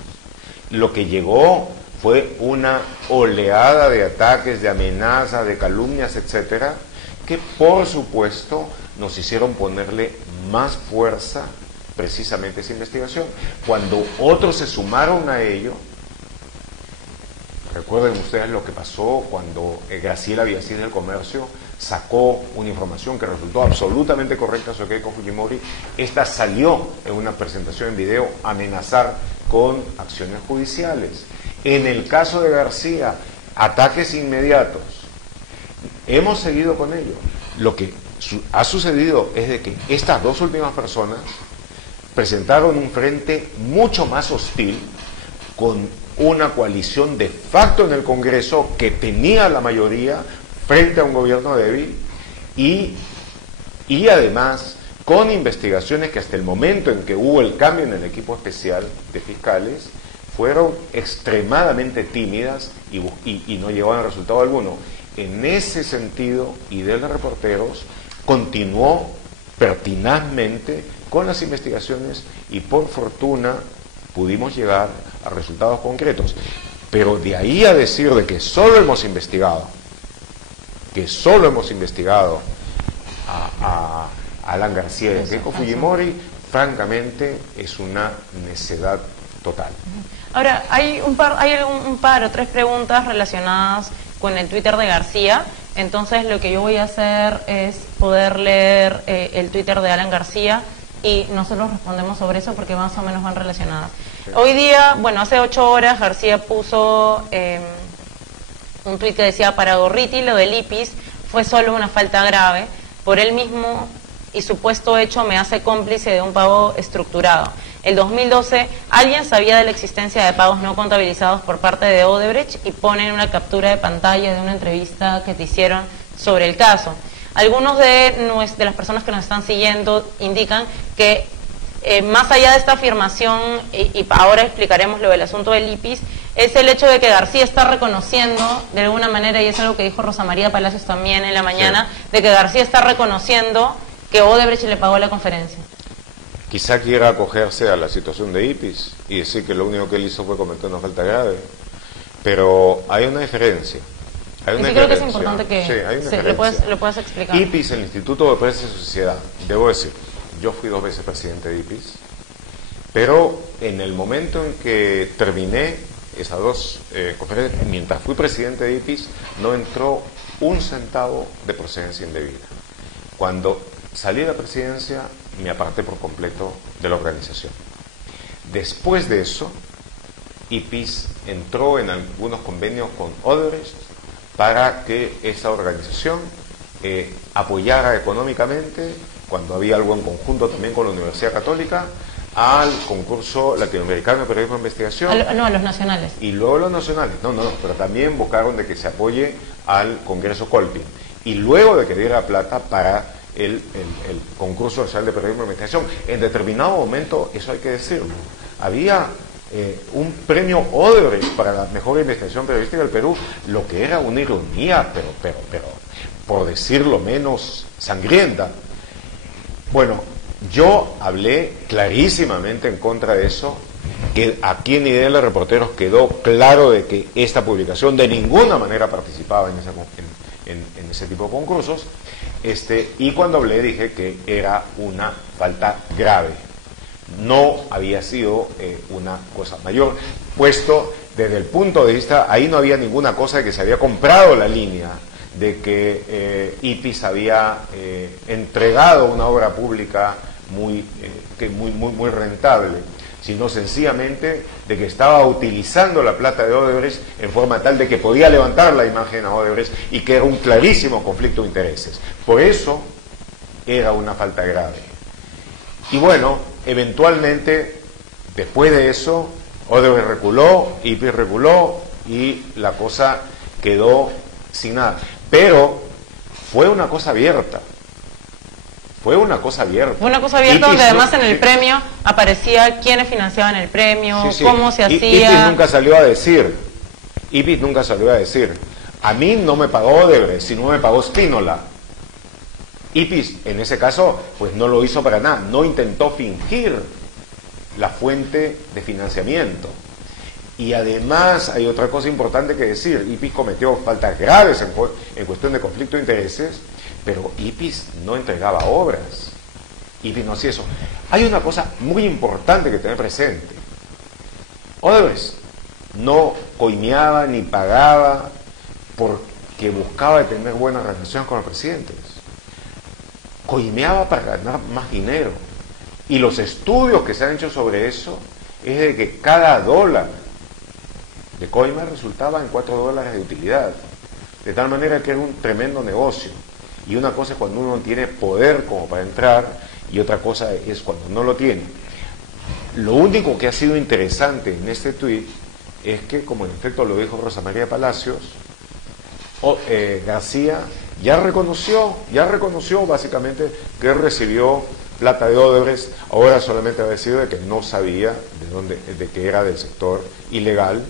lo que llegó fue una oleada de ataques, de amenazas, de calumnias, etcétera, que por supuesto nos hicieron ponerle más fuerza precisamente a esa investigación. Cuando otros se sumaron a ello, recuerden ustedes lo que pasó cuando Graciela Villasís del Comercio sacó una información que resultó absolutamente correcta sobre Keiko Fujimori. Esta salió en una presentación en video a amenazar con acciones judiciales. En el caso de García, ataques inmediatos. Hemos seguido con ello. Lo que ha sucedido es de que estas dos últimas personas presentaron un frente mucho más hostil, con una coalición de facto en el Congreso que tenía la mayoría frente a un gobierno débil y además con investigaciones que hasta el momento en que hubo el cambio en el equipo especial de fiscales fueron extremadamente tímidas y no llevaron a resultado alguno. En ese sentido, IDL Reporteros continuó pertinazmente con las investigaciones y por fortuna pudimos llegar a resultados concretos. Pero de ahí a decir de que solo hemos investigado a Alan García y a Keiko Fujimori, francamente es una necedad total. Ahora, hay un par o tres preguntas relacionadas con el Twitter de García. Entonces lo que yo voy a hacer es poder leer el Twitter de Alan García y nosotros respondemos sobre eso porque más o menos van relacionadas. Sí. Hoy día, bueno, hace 8 horas García puso un tuit que decía: para Gorriti lo del IPIS fue solo una falta grave, por él mismo y supuesto hecho me hace cómplice de un pago estructurado. El 2012 alguien sabía de la existencia de pagos no contabilizados por parte de Odebrecht y ponen una captura de pantalla de una entrevista que te hicieron sobre el caso. Algunos de las personas que nos están siguiendo indican que más allá de esta afirmación, y ahora explicaremos lo del asunto del IPIS, es el hecho de que García está reconociendo de alguna manera, y es algo que dijo Rosa María Palacios también en la mañana, sí, de que García está reconociendo que Odebrecht le pagó la conferencia. Quizá quiera acogerse a la situación de IPIS y decir que lo único que él hizo fue cometer una falta grave. pero hay una diferencia. Hay una sí, creo que es importante que sí, hay una diferencia. lo puedas explicar. IPIS, el Instituto de Prensa y Sociedad, debo decir, yo fui 2 veces presidente de IPIS, pero en el momento en que terminé esas 2 conferencias, mientras fui presidente de IPIS, no entró un centavo de procedencia indebida. Cuando salí de la presidencia, me aparté por completo de la organización. Después de eso, IPIS entró en algunos convenios con Odebrecht para que esta organización apoyara económicamente, cuando había algo en conjunto también con la Universidad Católica, al concurso latinoamericano de periodismo de investigación. No, a los nacionales. Y luego los nacionales, pero también buscaron de que se apoye al Congreso Colpin. Y luego de que diera plata para el concurso nacional de periodismo de investigación. En determinado momento, eso hay que decirlo, había un premio Odebrecht para la mejor investigación periodística del Perú, lo que era una ironía, pero por decirlo menos sangrienta. Bueno, yo hablé clarísimamente en contra de eso, que aquí en Idea de Reporteros quedó claro de que esta publicación de ninguna manera participaba en ese tipo de concursos, y cuando hablé dije que era una falta grave. No había sido una cosa mayor, puesto desde el punto de vista, ahí no había ninguna cosa de que se había comprado la línea, de que IPIS había entregado una obra pública muy rentable, sino sencillamente de que estaba utilizando la plata de Odebrecht en forma tal de que podía levantar la imagen a Odebrecht y que era un clarísimo conflicto de intereses. Por eso era una falta grave. Y bueno, eventualmente, después de eso, Odebrecht reculó, IPIS reculó y la cosa quedó sin nada. Pero fue una cosa abierta. Fue una cosa abierta. Fue una cosa abierta donde además en el premio aparecía quiénes financiaban el premio, cómo se hacía. IPIS nunca salió a decir, a mí no me pagó Odebrecht, sino me pagó Spínola. IPIS en ese caso pues no lo hizo para nada, no intentó fingir la fuente de financiamiento. Y además hay otra cosa importante que decir, IPIS cometió faltas graves en cuestión de conflicto de intereses, pero IPIS no entregaba obras, IPIS no hacía eso. Hay una cosa muy importante que tener presente: Odebrecht no coimeaba ni pagaba porque buscaba tener buenas relaciones con los presidentes, coimeaba para ganar más dinero. Y los estudios que se han hecho sobre eso es de que cada dólar de coima resultaba en $4 de utilidad, de tal manera que era un tremendo negocio. Y una cosa es cuando uno tiene poder como para entrar, y otra cosa es cuando no lo tiene. Lo único que ha sido interesante en este tuit es que, como en efecto lo dijo Rosa María Palacios, García ya reconoció básicamente que recibió plata de Odebrecht. Ahora solamente ha decidido de que no sabía de que era del sector ilegal,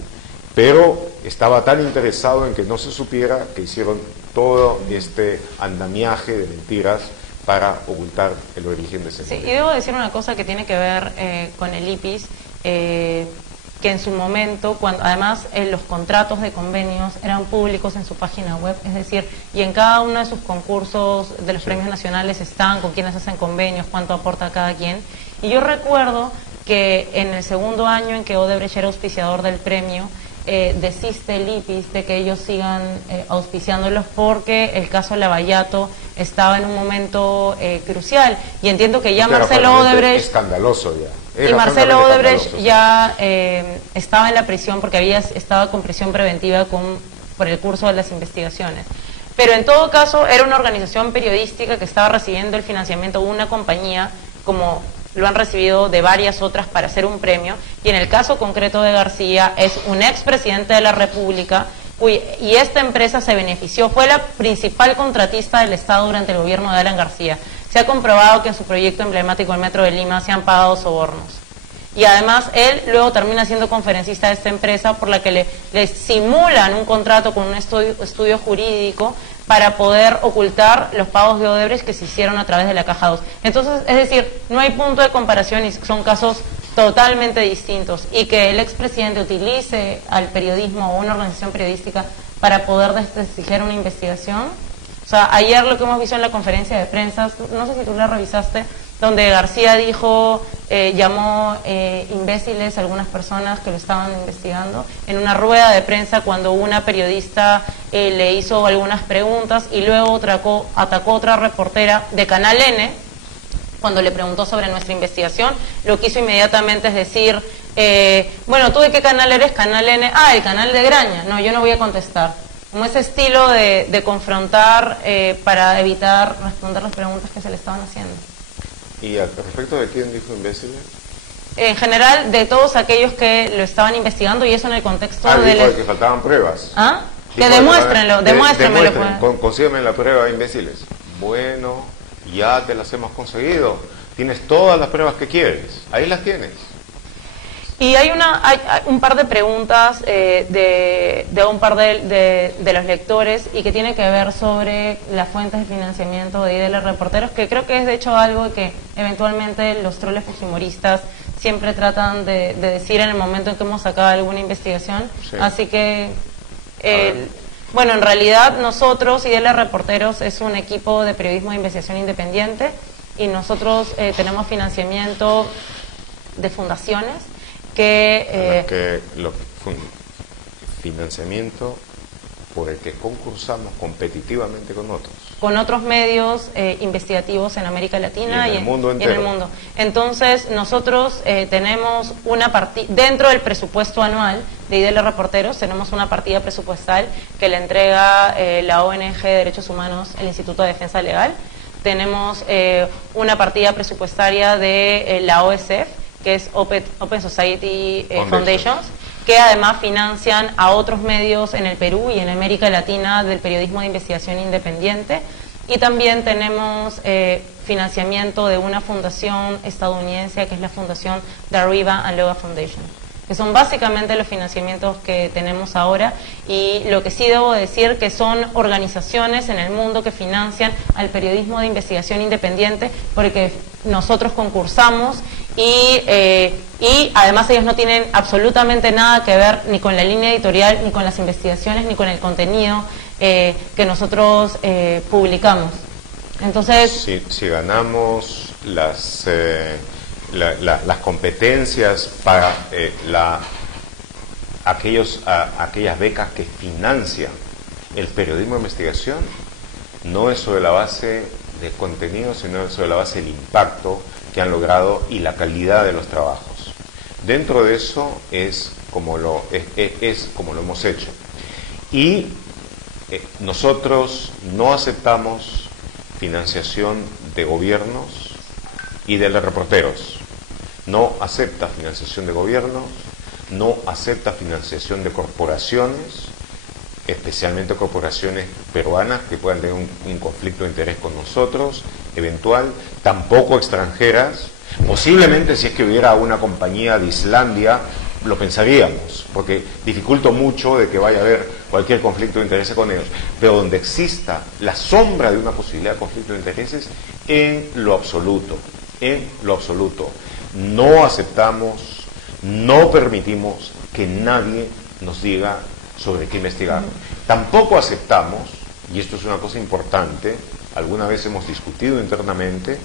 pero estaba tan interesado en que no se supiera que hicieron todo este andamiaje de mentiras para ocultar el origen de ese dinero. Sí, y debo decir una cosa que tiene que ver con el IPIS, que en su momento, cuando además los contratos de convenios eran públicos en su página web, es decir, y en cada uno de sus concursos de los premios nacionales están con quienes hacen convenios, cuánto aporta cada quien. Y yo recuerdo que en el segundo año en que Odebrecht era auspiciador del premio, desiste el IPIS de que ellos sigan auspiciándolos porque el caso Lavallato estaba en un momento crucial, y entiendo que ya Marcelo Odebrecht, escandaloso ya, y Marcelo Odebrecht ya estaba en la prisión porque había estado con prisión preventiva por el curso de las investigaciones. Pero en todo caso era una organización periodística que estaba recibiendo el financiamiento de una compañía, como lo han recibido de varias otras para hacer un premio, y en el caso concreto de García es un expresidente de la República y esta empresa se benefició, fue la principal contratista del Estado durante el gobierno de Alan García. Se ha comprobado que en su proyecto emblemático el Metro de Lima se han pagado sobornos. Y además él luego termina siendo conferencista de esta empresa, por la que le simulan un contrato con un estudio jurídico para poder ocultar los pagos de Odebrecht que se hicieron a través de la Caja 2. Entonces, es decir, no hay punto de comparación y son casos totalmente distintos y que el expresidente utilice al periodismo o una organización periodística para poder desprestigiar una investigación. O sea, ayer lo que hemos visto en la conferencia de prensa, no sé si tú la revisaste, donde García dijo, llamó imbéciles a algunas personas que lo estaban investigando, en una rueda de prensa cuando una periodista le hizo algunas preguntas y luego atacó a otra reportera de Canal N, cuando le preguntó sobre nuestra investigación, lo que hizo inmediatamente es decir, bueno, ¿tú de qué canal eres? Canal N, el canal de Graña, no, yo no voy a contestar. Como ese estilo de confrontar para evitar responder las preguntas que se le estaban haciendo. ¿Y al respecto de quién dijo imbéciles? En general, de todos aquellos que lo estaban investigando, y eso en el contexto de... Dijo que faltaban pruebas. ¿Ah? Que demuéstrenlo, demuéstrenmelo. Consígueme la prueba, imbéciles. Bueno, ya te las hemos conseguido. Tienes todas las pruebas que quieres. Ahí las tienes. Y hay un par de preguntas de un par de los lectores y que tiene que ver sobre las fuentes de financiamiento de IDL Reporteros, que creo que es de hecho algo que eventualmente los troles fujimoristas siempre tratan de decir en el momento en que hemos sacado alguna investigación. Sí. Así que, bueno, en realidad nosotros, IDL Reporteros, es un equipo de periodismo de investigación independiente y nosotros tenemos financiamiento de fundaciones financiamiento por el que concursamos competitivamente con otros medios investigativos en América Latina y en el mundo entero. Y en el mundo. Entonces nosotros tenemos una partida dentro del presupuesto anual de IDL Reporteros, tenemos una partida presupuestal que le entrega la ONG de Derechos Humanos, el Instituto de Defensa Legal. Tenemos una partida presupuestaria de la OSF, que es Open Society Foundations, que además financian a otros medios en el Perú y en América Latina del periodismo de investigación independiente. Y también tenemos financiamiento de una fundación estadounidense, que es la Fundación Dariba and Loga Foundation, que son básicamente los financiamientos que tenemos ahora. Y lo que sí debo decir que son organizaciones en el mundo que financian al periodismo de investigación independiente, porque nosotros concursamos y además ellos no tienen absolutamente nada que ver ni con la línea editorial, ni con las investigaciones, ni con el contenido que nosotros publicamos. Entonces, si ganamos las competencias para aquellas becas que financian el periodismo de investigación, no es sobre la base de contenido, sino sobre la base del impacto que han logrado y la calidad de los trabajos. Dentro de eso es como lo hemos hecho. Y nosotros no aceptamos financiación de gobiernos y de los reporteros. No acepta financiación de gobiernos, no acepta financiación de corporaciones, especialmente corporaciones peruanas que puedan tener un conflicto de interés con nosotros, eventual, tampoco extranjeras. Posiblemente si es que hubiera una compañía de Islandia, lo pensaríamos, porque dificulto mucho de que vaya a haber cualquier conflicto de intereses con ellos, pero donde exista la sombra de una posibilidad de conflicto de intereses, en lo absoluto, no aceptamos, no permitimos que nadie nos diga sobre qué investigar. Tampoco aceptamos, y esto es una cosa importante, alguna vez hemos discutido internamente,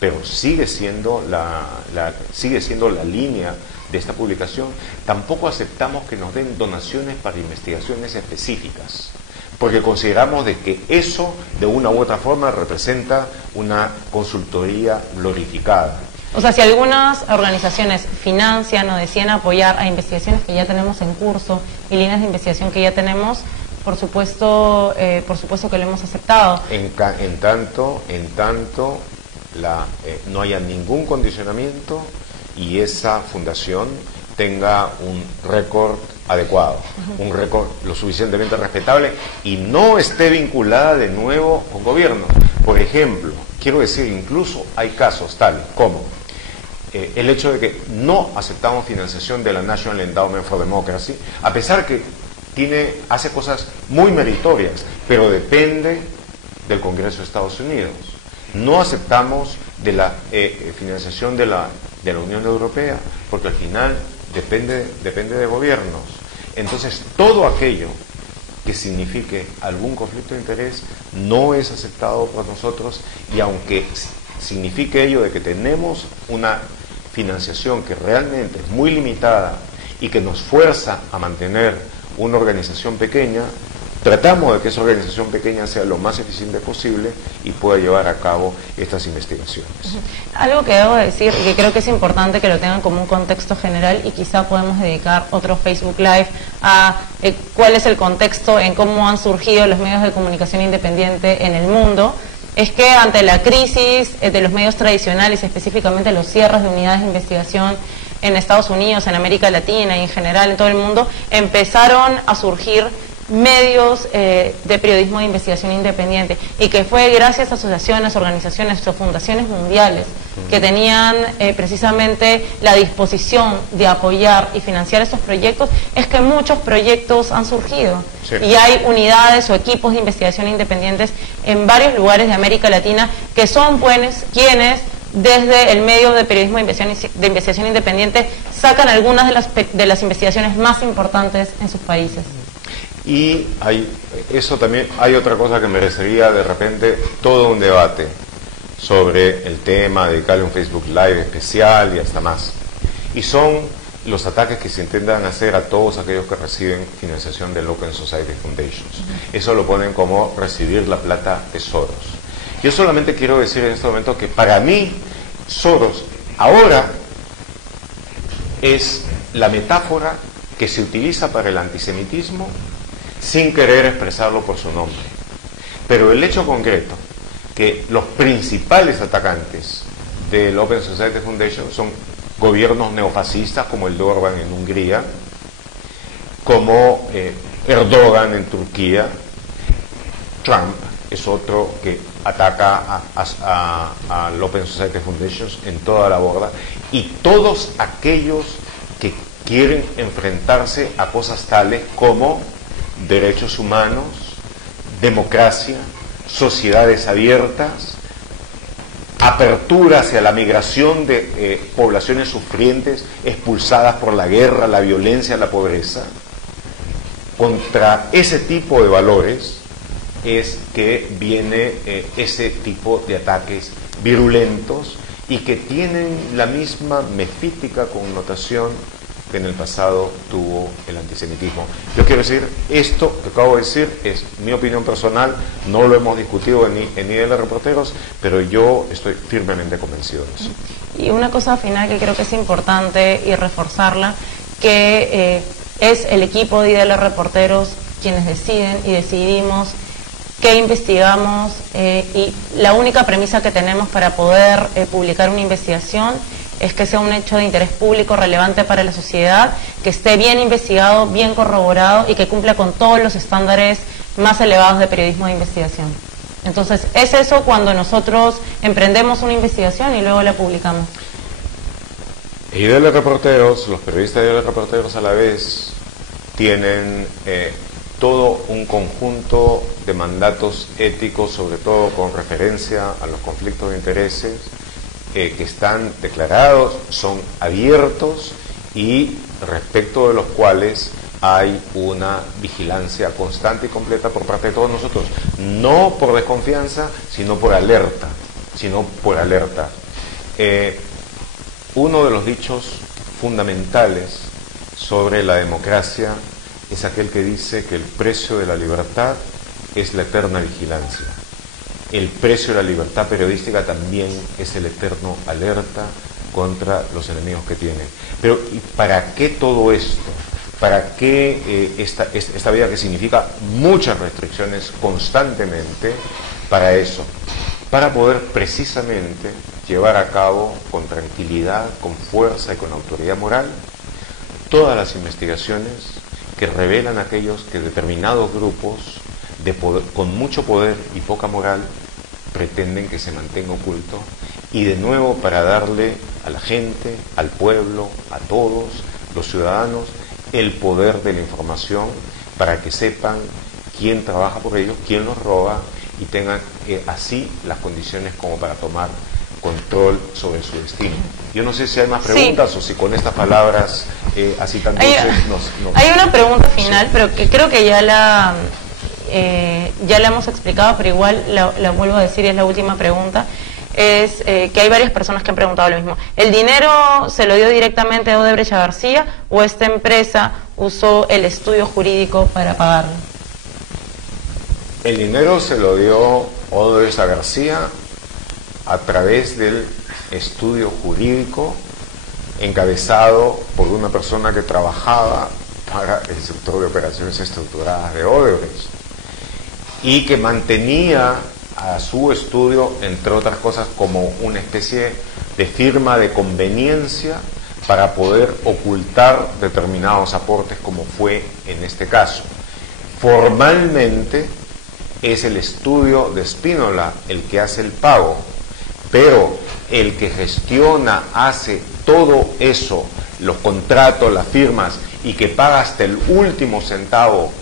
pero sigue siendo la línea de esta publicación, tampoco aceptamos que nos den donaciones para investigaciones específicas, porque consideramos de que eso de una u otra forma representa una consultoría glorificada. O sea, si algunas organizaciones financian o deciden apoyar a investigaciones que ya tenemos en curso y líneas de investigación que ya tenemos, por supuesto que lo hemos aceptado. En tanto no haya ningún condicionamiento y esa fundación tenga un récord adecuado, un récord lo suficientemente respetable y no esté vinculada de nuevo con gobierno. Por ejemplo, quiero decir, incluso hay casos tal como el hecho de que no aceptamos financiación de la National Endowment for Democracy, a pesar que hace cosas muy meritorias, pero depende del Congreso de Estados Unidos. No aceptamos de la financiación de la de la Unión Europea, porque al final depende de gobiernos. Entonces, todo aquello que signifique algún conflicto de interés no es aceptado por nosotros, y aunque signifique ello de que tenemos una financiación que realmente es muy limitada y que nos fuerza a mantener una organización pequeña, tratamos de que esa organización pequeña sea lo más eficiente posible y pueda llevar a cabo estas investigaciones. Algo que debo decir y que creo que es importante que lo tengan como un contexto general, y quizá podemos dedicar otro Facebook Live a cuál es el contexto en cómo han surgido los medios de comunicación independiente en el mundo, es que ante la crisis de los medios tradicionales, específicamente los cierres de unidades de investigación en Estados Unidos, en América Latina y en general en todo el mundo, empezaron a surgir medios de periodismo de investigación independiente, y que fue gracias a asociaciones, organizaciones o fundaciones mundiales que tenían precisamente la disposición de apoyar y financiar estos proyectos, es que muchos proyectos han surgido. Sí. Y hay unidades o equipos de investigación independientes en varios lugares de América Latina que son quienes desde el medio de periodismo de investigación independiente sacan algunas de las investigaciones más importantes en sus países. Y eso también, hay otra cosa que merecería de repente todo un debate sobre el tema, dedicarle un Facebook Live especial y hasta más. Y son los ataques que se intentan hacer a todos aquellos que reciben financiación del Open Society Foundations. Eso lo ponen como recibir la plata de Soros. Yo solamente quiero decir en este momento que para mí Soros ahora es la metáfora que se utiliza para el antisemitismo sin querer expresarlo por su nombre. Pero el hecho concreto que los principales atacantes del Open Society Foundation son gobiernos neofascistas como el de Orbán en Hungría, como Erdogan en Turquía, Trump es otro que ataca al Open Society Foundation en toda la borda, y todos aquellos que quieren enfrentarse a cosas tales como derechos humanos, democracia, sociedades abiertas, apertura hacia la migración de poblaciones sufrientes expulsadas por la guerra, la violencia, la pobreza. Contra ese tipo de valores es que viene ese tipo de ataques virulentos y que tienen la misma mefítica connotación que en el pasado tuvo el antisemitismo. Yo quiero decir, esto que acabo de decir es mi opinión personal, no lo hemos discutido en IDL Reporteros, pero yo estoy firmemente convencido de eso. Y una cosa final que creo que es importante y reforzarla, que es el equipo de IDL Reporteros quienes deciden y decidimos qué investigamos, y la única premisa que tenemos para poder publicar una investigación es que sea un hecho de interés público relevante para la sociedad, que esté bien investigado, bien corroborado y que cumpla con todos los estándares más elevados de periodismo de investigación. Entonces, es eso cuando nosotros emprendemos una investigación y luego la publicamos. IDL Reporteros, los periodistas de IDL Reporteros a la vez tienen todo un conjunto de mandatos éticos, sobre todo con referencia a los conflictos de intereses, que están declarados, son abiertos y respecto de los cuales hay una vigilancia constante y completa por parte de todos nosotros, no por desconfianza, sino por alerta, uno de los dichos fundamentales sobre la democracia es aquel que dice que el precio de la libertad es la eterna vigilancia. El precio de la libertad periodística también es el eterno alerta contra los enemigos que tiene. Pero ¿y para qué todo esto? ¿Para qué esta vida que significa muchas restricciones constantemente? Para eso, para poder precisamente llevar a cabo con tranquilidad, con fuerza y con autoridad moral todas las investigaciones que revelan aquellos que determinados grupos de poder, con mucho poder y poca moral, pretenden que se mantenga oculto, y de nuevo para darle a la gente, al pueblo, a todos los ciudadanos el poder de la información para que sepan quién trabaja por ellos, quién los roba, y tengan así las condiciones como para tomar control sobre su destino. Yo no sé si hay más preguntas o si con estas palabras así tan dulces Hay una pregunta final, pero que creo que ya la hemos explicado, pero igual la vuelvo a decir, es la última pregunta. Es que hay varias personas que han preguntado lo mismo. ¿El dinero se lo dio directamente a Odebrecht a García o esta empresa usó el estudio jurídico para pagarlo? El dinero se lo dio Odebrecht a García a través del estudio jurídico encabezado por una persona que trabajaba para el sector de operaciones estructuradas de Odebrecht y que mantenía a su estudio, entre otras cosas, como una especie de firma de conveniencia para poder ocultar determinados aportes, como fue en este caso. Formalmente es el estudio de Spínola el que hace el pago, pero el que gestiona, hace todo eso, los contratos, las firmas, y que paga hasta el último centavo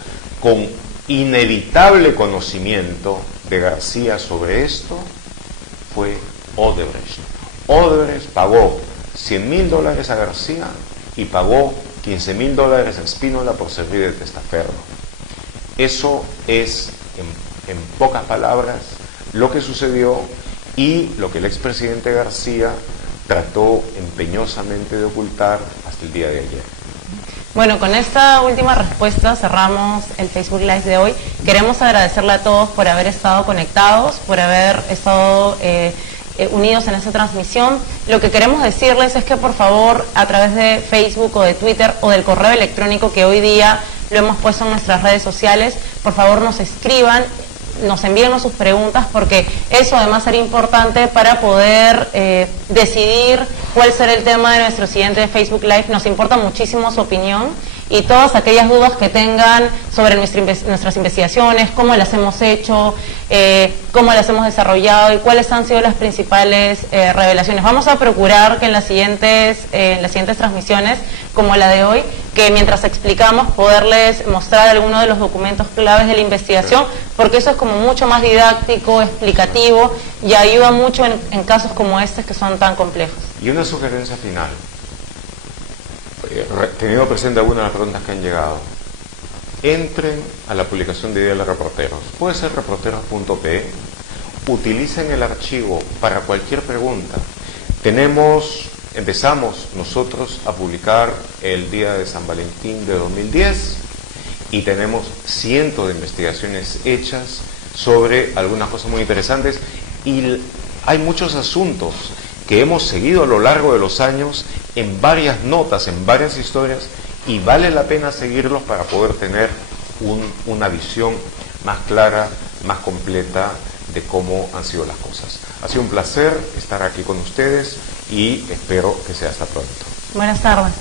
con inevitable conocimiento de García sobre esto, fue Odebrecht. Odebrecht pagó $100.000 a García y pagó $15.000 a Spínola por servir de testaferro. Eso es, en pocas palabras, lo que sucedió y lo que el expresidente García trató empeñosamente de ocultar hasta el día de ayer. Bueno, con esta última respuesta cerramos el Facebook Live de hoy. Queremos agradecerle a todos por haber estado conectados, por haber estado unidos en esta transmisión. Lo que queremos decirles es que por favor, a través de Facebook o de Twitter o del correo electrónico que hoy día lo hemos puesto en nuestras redes sociales, por favor nos escriban, nos envíen sus preguntas, porque eso además será importante para poder decidir cuál será el tema de nuestro siguiente Facebook Live. Nos importa muchísimo su opinión y todas aquellas dudas que tengan sobre nuestras investigaciones, cómo las hemos hecho, cómo las hemos desarrollado y cuáles han sido las principales revelaciones. Vamos a procurar que en las siguientes transmisiones, como la de hoy, que mientras explicamos poderles mostrar algunos de los documentos claves de la investigación, porque eso es como mucho más didáctico, explicativo y ayuda mucho en casos como estos que son tan complejos. Y una sugerencia final, teniendo presente algunas de las preguntas que han llegado: entren a la publicación de Ideales Reporteros, puede ser reporteros.pe, utilicen el archivo para cualquier pregunta. Empezamos nosotros a publicar el día de San Valentín de 2010 y tenemos cientos de investigaciones hechas sobre algunas cosas muy interesantes, y hay muchos asuntos que hemos seguido a lo largo de los años en varias notas, en varias historias, y vale la pena seguirlos para poder tener una visión más clara, más completa de cómo han sido las cosas. Ha sido un placer estar aquí con ustedes y espero que sea hasta pronto. Buenas tardes.